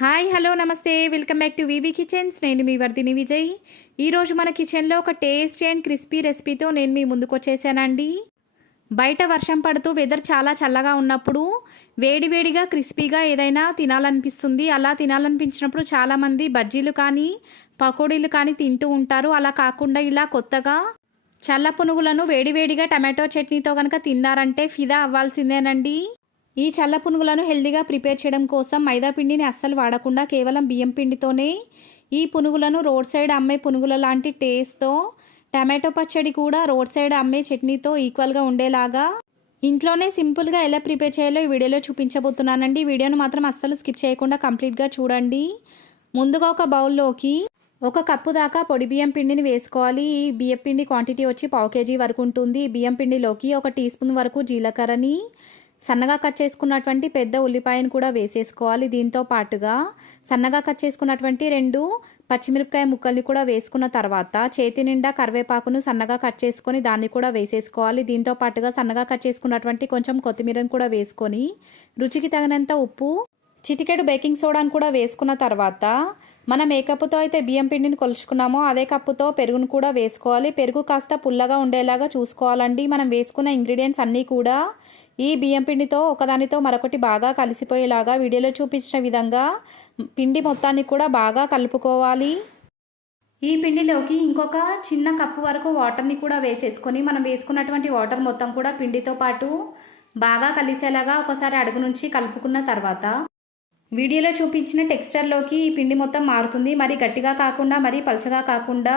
Hi hello నమస్తే. Welcome back to VV kitchens. నేను మీ వర్ధిని విజయ్. ఈరోజు మన కిచెన్లో ఒక టేస్టీ అండ్ క్రిస్పీ రెసిపీతో నేను మీ ముందుకు వచ్చేసానండి. బయట వర్షం పడుతూ వెదర్ చాలా చల్లగా ఉన్నప్పుడు వేడివేడిగా క్రిస్పీగా ఏదైనా తినాలనిపిస్తుంది. అలా తినాలనిపించినప్పుడు చాలామంది బజ్జీలు కానీ పకోడీలు కానీ తింటూ ఉంటారు. అలా కాకుండా ఇలా కొత్తగా చల్ల పునుగులను వేడివేడిగా టమాటో చట్నీతో కనుక తిన్నారంటే ఫిదా అవ్వాల్సిందేనండి. ఈ చల్ల పునుగులను హెల్దీగా ప్రిపేర్ చేయడం కోసం మైదా పిండిని అస్సలు వాడకుండా కేవలం బియ్యం పిండితోనే ఈ పునుగులను రోడ్ సైడ్ అమ్మే పునుగుల లాంటి టేస్ట్తో టమాటో పచ్చడి కూడా రోడ్ సైడ్ అమ్మే చట్నీతో ఈక్వల్గా ఉండేలాగా. ఇంట్లోనే సింపుల్గా ఎలా ప్రిపేర్ చేయాలో ఈ వీడియోలో చూపించబోతున్నానండి. ఈ వీడియోను మాత్రం అస్సలు స్కిప్ చేయకుండా కంప్లీట్గా చూడండి. ముందుగా ఒక బౌల్లోకి ఒక కప్పు దాకా పొడి బియ్యం పిండిని వేసుకోవాలి. ఈ బియ్యం పిండి క్వాంటిటీ వచ్చి పావు కేజీ వరకు ఉంటుంది. ఈ బియ్యం పిండిలోకి ఒక టీ స్పూన్ వరకు జీలకర్రని సన్నగా కట్ చేసుకున్నటువంటి పెద్ద ఉల్లిపాయను కూడా వేసేసుకోవాలి. దీంతో పాటుగా సన్నగా కట్ చేసుకున్నటువంటి రెండు పచ్చిమిరపకాయ ముక్కల్ని కూడా వేసుకున్న తర్వాత చేతి నిండా కరివేపాకును సన్నగా కట్ చేసుకొని దాన్ని కూడా వేసేసుకోవాలి. దీంతో పాటుగా సన్నగా కట్ చేసుకున్నటువంటి కొంచెం కొత్తిమీరను కూడా వేసుకొని రుచికి తగినంత ఉప్పు చిటికెడు బేకింగ్ సోడాను కూడా వేసుకున్న తర్వాత మనం ఏ కప్పుతో అయితే బియ్యం పిండిని కొలుచుకున్నామో అదే కప్పుతో పెరుగును కూడా వేసుకోవాలి. పెరుగు కాస్త పుల్లగా ఉండేలాగా చూసుకోవాలండి. మనం వేసుకున్న ఇంగ్రీడియంట్స్ అన్నీ కూడా ఈ బియ్యం పిండితో ఒకదానితో మరొకటి బాగా కలిసిపోయేలాగా వీడియోలో చూపించిన విధంగా పిండి మొత్తాన్ని కూడా బాగా కలుపుకోవాలి. ఈ పిండిలోకి ఇంకొక చిన్న కప్పు వరకు వాటర్ని కూడా వేసేసుకొని మనం వేసుకున్నటువంటి వాటర్ మొత్తం కూడా పిండితో పాటు బాగా కలిసేలాగా ఒకసారి అడుగు నుంచి కలుపుకున్న తర్వాత వీడియోలో చూపించిన టెక్స్చర్లోకి ఈ పిండి మొత్తం మారుతుంది. మరి గట్టిగా కాకుండా మరి పలచగా కాకుండా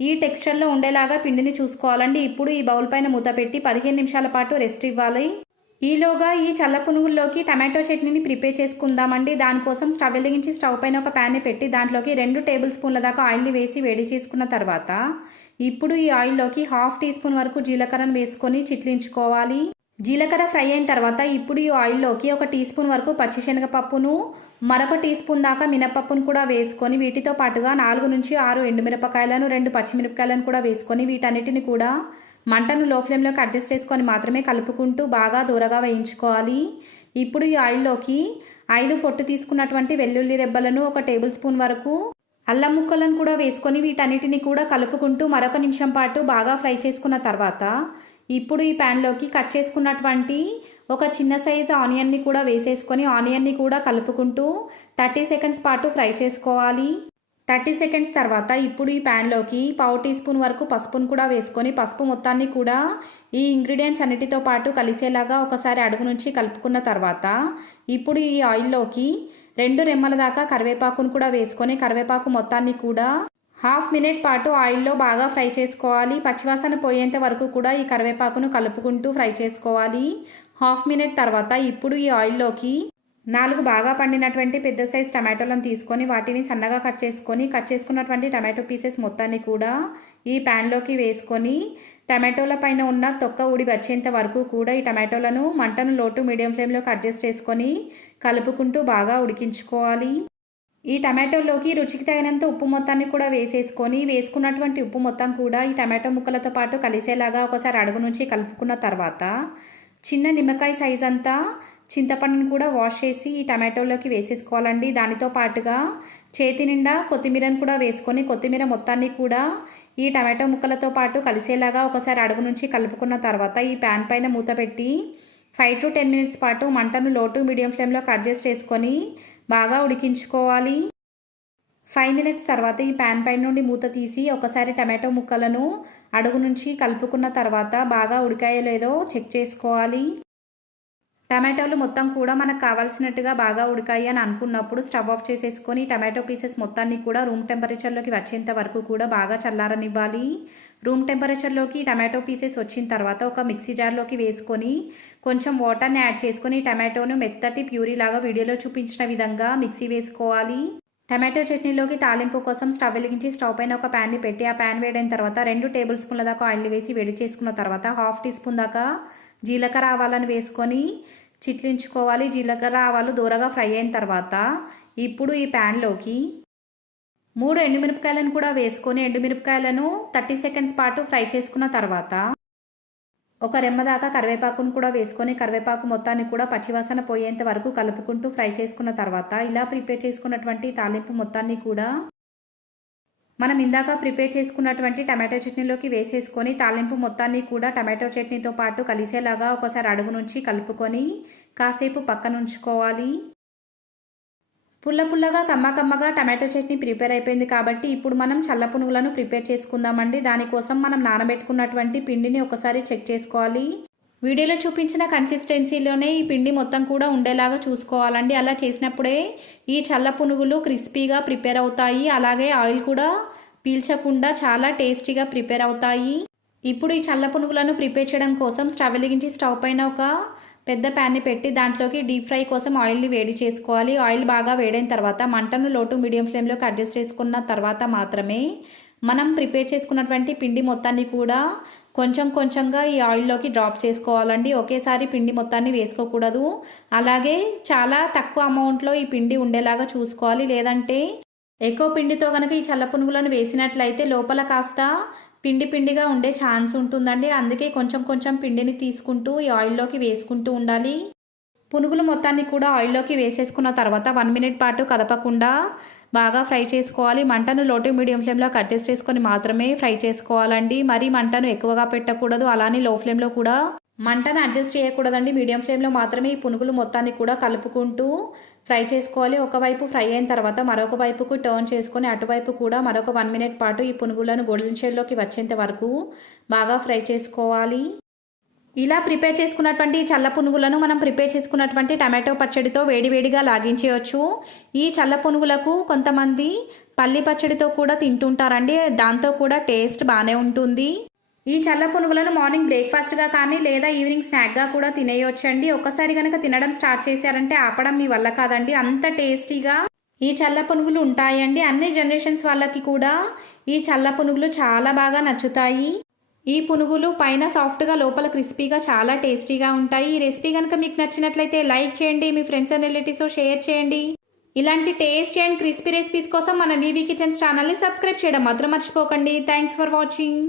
ఈ టెక్స్చర్లో ఉండేలాగా పిండిని చూసుకోవాలండి. ఇప్పుడు ఈ బౌల్ పైన మూత పెట్టి పదిహేను నిమిషాల పాటు రెస్ట్ ఇవ్వాలి. ఈలోగా ఈ చల్ల పునుగుల్లోకి టమాటో చట్నీని ప్రిపేర్ చేసుకుందామండి. దానికోసం స్టవ్ వెలిగించి స్టవ్ పైన ఒక ప్యాన్ని పెట్టి దాంట్లోకి రెండు టేబుల్ స్పూన్ల దాకా ఆయిల్ని వేసి వేడి చేసుకున్న తర్వాత ఇప్పుడు ఈ ఆయిల్లోకి హాఫ్ టీ స్పూన్ వరకు జీలకర్రను వేసుకొని చిట్లించుకోవాలి. జీలకర్ర ఫ్రై అయిన తర్వాత ఇప్పుడు ఈ ఆయిల్లోకి ఒక టీ స్పూన్ వరకు పచ్చిశనగపప్పును మరొక టీ స్పూన్ దాకా మినపప్పును కూడా వేసుకొని వీటితో పాటుగా నాలుగు నుంచి ఆరు ఎండుమిరపకాయలను రెండు పచ్చిమిరపకాయలను కూడా వేసుకొని వీటన్నిటిని కూడా మంటను లో ఫ్లేమ్లోకి అడ్జస్ట్ చేసుకొని మాత్రమే కలుపుకుంటూ బాగా దూరగా వేయించుకోవాలి. ఇప్పుడు ఈ ఆయిల్లోకి ఐదు పొట్టు తీసుకున్నటువంటి వెల్లుల్లి రెబ్బలను ఒక టేబుల్ స్పూన్ వరకు అల్లం ముక్కలను కూడా వేసుకొని వీటన్నిటిని కూడా కలుపుకుంటూ మరొక నిమిషం పాటు బాగా ఫ్రై చేసుకున్న తర్వాత ఇప్పుడు ఈ ప్యాన్లోకి కట్ చేసుకున్నటువంటి ఒక చిన్న సైజు ఆనియన్ని కూడా వేసేసుకొని ఆనియన్ని కూడా కలుపుకుంటూ థర్టీ సెకండ్స్ పాటు ఫ్రై చేసుకోవాలి. థర్టీ సెకండ్స్ తర్వాత ఇప్పుడు ఈ ప్యాన్లోకి పావు టీ స్పూన్ వరకు పసుపును కూడా వేసుకొని పసుపు మొత్తాన్ని కూడా ఈ ఇంగ్రీడియంట్స్ అన్నిటితో పాటు కలిసేలాగా ఒకసారి అడుగు నుంచి కలుపుకున్న తర్వాత ఇప్పుడు ఈ ఆయిల్లోకి రెండు రెమ్మల దాకా కరివేపాకును కూడా వేసుకొని కరివేపాకు మొత్తాన్ని కూడా హాఫ్ మినిట్ పాటు ఆయిల్లో బాగా ఫ్రై చేసుకోవాలి. పచ్చివాసన పోయేంత వరకు కూడా ఈ కరివేపాకును కలుపుకుంటూ ఫ్రై చేసుకోవాలి. హాఫ్ మినిట్ తర్వాత ఇప్పుడు ఈ ఆయిల్లోకి నాలుగు బాగా పండినటువంటి పెద్ద సైజ్ టమాటోలను తీసుకొని వాటిని సన్నగా కట్ చేసుకొని కట్ చేసుకున్నటువంటి టమాటో పీసెస్ మొత్తాన్ని కూడా ఈ ప్యాన్లోకి వేసుకొని టమాటోల పైన ఉన్న తొక్క ఉడి వచ్చేంత వరకు కూడా ఈ టమాటోలను మంటను లోటు మీడియం ఫ్లేమ్లోకి అడ్జస్ట్ చేసుకొని కలుపుకుంటూ బాగా ఉడికించుకోవాలి. ఈ టమాటోలోకి రుచికి తగినంత ఉప్పు మొత్తాన్ని కూడా వేసేసుకొని వేసుకున్నటువంటి ఉప్పు మొత్తం కూడా ఈ టమాటో ముక్కలతో పాటు కలిసేలాగా ఒకసారి అడుగు నుంచి కలుపుకున్న తర్వాత చిన్న నిమ్మకాయ సైజ్ అంతా చింతపండుని కూడా వాష్ చేసి ఈ టమాటోలోకి వేసేసుకోవాలండి. దానితో పాటుగా చేతి నిండా కొత్తిమీరను కూడా వేసుకొని కొత్తిమీర మొత్తాన్ని కూడా ఈ టమాటో ముక్కలతో పాటు కలిసేలాగా ఒకసారి అడుగు నుంచి కలుపుకున్న తర్వాత ఈ ప్యాన్ పైన మూత పెట్టి ఫైవ్ టు టెన్ మినిట్స్ పాటు మంటను లో టు మీడియం ఫ్లేమ్లోకి అడ్జస్ట్ చేసుకొని బాగా ఉడికించుకోవాలి. ఫైవ్ మినిట్స్ తర్వాత ఈ ప్యాన్ పైన నుండి మూత తీసి ఒకసారి టమాటో ముక్కలను అడుగు నుంచి కలుపుకున్న తర్వాత బాగా ఉడికాయో లేదో చెక్ చేసుకోవాలి. టమాటోలు మొత్తం కూడా మనకు కావాల్సినట్టుగా బాగా ఉడికాయి అని అనుకున్నప్పుడు స్టవ్ ఆఫ్ చేసేసుకొని టమాటో పీసెస్ మొత్తాన్ని కూడా రూమ్ టెంపరేచర్లోకి వచ్చేంత వరకు కూడా బాగా చల్లారనివ్వాలి. రూమ్ టెంపరేచర్లోకి టమాటో పీసెస్ వచ్చిన తర్వాత ఒక మిక్సీ జార్లోకి వేసుకొని కొంచెం వాటర్ని యాడ్ చేసుకొని టమాటోను మెత్తటి ప్యూరీ లాగా వీడియోలో చూపించిన విధంగా మిక్సీ వేసుకోవాలి. టమాటో చట్నీలోకి తాలింపు కోసం స్టవ్ వెలిగించి స్టవ్ పైన ఒక ప్యాన్ని పెట్టి ఆ ప్యాన్ వేడైన తర్వాత రెండు టేబుల్ స్పూన్ల దాకా ఆయిల్ వేసి వేడి చేసుకున్న తర్వాత హాఫ్ టీ స్పూన్ దాకా జీలకర్ర ఆవాలను వేసుకొని చిట్లించుకోవాలి జీలకర్ర ఆవాలు దూరగా ఫ్రై అయిన తర్వాత ఇప్పుడు ఈ ప్యాన్లోకి మూడు ఎండుమిరపకాయలను కూడా వేసుకొని ఎండుమిరపకాయలను థర్టీ సెకండ్స్ పాటు ఫ్రై చేసుకున్న తర్వాత ఒక రెమ్మ దాకా కరివేపాకును కూడా వేసుకొని కరివేపాకు మొత్తాన్ని కూడా పచ్చివాసన పోయేంత వరకు కలుపుకుంటూ ఫ్రై చేసుకున్న తర్వాత ఇలా ప్రిపేర్ చేసుకున్నటువంటి తాలింపు మొత్తాన్ని కూడా మనం ఇందాక ప్రిపేర్ చేసుకున్నటువంటి టమాటో చట్నీలోకి వేసేసుకొని తాలింపు మొత్తాన్ని కూడా టమాటో చట్నీతో పాటు కలిసేలాగా ఒకసారి అడుగు నుంచి కలుపుకొని కాసేపు పక్కన ఉంచుకోవాలి. పుల్ల పుల్లగా కమ్మ కమ్మగా టమాటో చట్నీ ప్రిపేర్ అయిపోయింది కాబట్టి ఇప్పుడు మనం చల్ల పునుగులను ప్రిపేర్ చేసుకుందామండి. దానికోసం మనం నానబెట్టుకున్నటువంటి పిండిని ఒకసారి చెక్ చేసుకోవాలి. వీడియోలో చూపించిన కన్సిస్టెన్సీలోనే ఈ పిండి మొత్తం కూడా ఉండేలాగా చూసుకోవాలండి. అలా చేసినప్పుడే ఈ చల్ల పునుగులు క్రిస్పీగా ప్రిపేర్ అవుతాయి. అలాగే ఆయిల్ కూడా పీల్చకుండా చాలా టేస్టీగా ప్రిపేర్ అవుతాయి. ఇప్పుడు ఈ చల్ల పునుగులను ప్రిపేర్ చేయడం కోసం స్టవ్ వెలిగించి స్టవ్ పైన ఒక పెద్ద ప్యాన్ని పెట్టి దాంట్లోకి డీప్ ఫ్రై కోసం ఆయిల్ని వేడి చేసుకోవాలి. ఆయిల్ బాగా వేడైన తర్వాత మంటను లోటు మీడియం ఫ్లేమ్లోకి అడ్జస్ట్ చేసుకున్న తర్వాత మాత్రమే మనం ప్రిపేర్ చేసుకున్నటువంటి పిండి మొత్తాన్ని కూడా కొంచెం కొంచెంగా ఈ ఆయిల్లోకి డ్రాప్ చేసుకోవాలండి. ఒకేసారి పిండి మొత్తాన్ని వేసుకోకూడదు. అలాగే చాలా తక్కువ అమౌంట్లో ఈ పిండి ఉండేలాగా చూసుకోవాలి. లేదంటే ఎక్కువ పిండితో కనుక ఈ చల్ల పునుగులను వేసినట్లయితే లోపల కాస్త పిండి పిండిగా ఉండే ఛాన్స్ ఉంటుందండి. అందుకే కొంచెం కొంచెం పిండిని తీసుకుంటూ ఈ ఆయిల్లోకి వేసుకుంటూ ఉండాలి. పునుగులు మొత్తాన్ని కూడా ఆయిల్లోకి వేసేసుకున్న తర్వాత వన్ మినిట్ పాటు కదపకుండా బాగా ఫ్రై చేసుకోవాలి. మంటను లోటు మీడియం ఫ్లేమ్లోకి అడ్జస్ట్ చేసుకొని మాత్రమే ఫ్రై చేసుకోవాలండి. మరి మంటను ఎక్కువగా పెట్టకూడదు. అలానే లో ఫ్లేమ్లో కూడా మంటను అడ్జస్ట్ చేయకూడదండి. మీడియం ఫ్లేమ్లో మాత్రమే ఈ పునుగులు మొత్తాన్ని కూడా కలుపుకుంటూ ఫ్రై చేసుకోవాలి. ఒకవైపు ఫ్రై అయిన తర్వాత మరొక వైపుకు టర్న్ చేసుకొని అటువైపు కూడా మరొక వన్ మినిట్ పాటు ఈ పునుగులను గోల్డెన్ షేడ్లోకి వచ్చేంత వరకు బాగా ఫ్రై చేసుకోవాలి. ఇలా ప్రిపేర్ చేసుకున్నటువంటి చల్ల పునుగులను మనం ప్రిపేర్ చేసుకున్నటువంటి టమాటో పచ్చడితో వేడివేడిగా లాగించేయచ్చు. ఈ చల్ల పునుగులకు కొంతమంది పల్లి పచ్చడితో కూడా తింటుంటారండి. దాంతో కూడా టేస్ట్ బాగానే ఉంటుంది. ఈ చల్ల పునుగులను మార్నింగ్ బ్రేక్ఫాస్ట్గా కానీ లేదా ఈవినింగ్ స్నాక్గా కూడా తినేయొచ్చండి. ఒక్కసారి కనుక తినడం స్టార్ట్ చేశారంటే ఆపడం మీ వల్ల కాదండి. అంత టేస్టీగా ఈ చల్ల పునుగులు ఉంటాయండి. అన్ని జనరేషన్స్ వాళ్ళకి కూడా ఈ చల్ల పునుగులు చాలా బాగా నచ్చుతాయి. ఈ పునుగులు పైన సాఫ్ట్గా లోపల క్రిస్పీగా చాలా టేస్టీగా ఉంటాయి. ఈ రెసిపీ కనుక మీకు నచ్చినట్లయితే లైక్ చేయండి మీ ఫ్రెండ్స్ అండ్ రిలేటివ్స్ షేర్ చేయండి. ఇలాంటి టేస్టీ అండ్ క్రిస్పీ రెసిపీస్ కోసం మన వివి కిచెన్స్ ఛానల్ని సబ్స్క్రైబ్ చేయడం మాత్రం మర్చిపోకండి. Thanks for watching.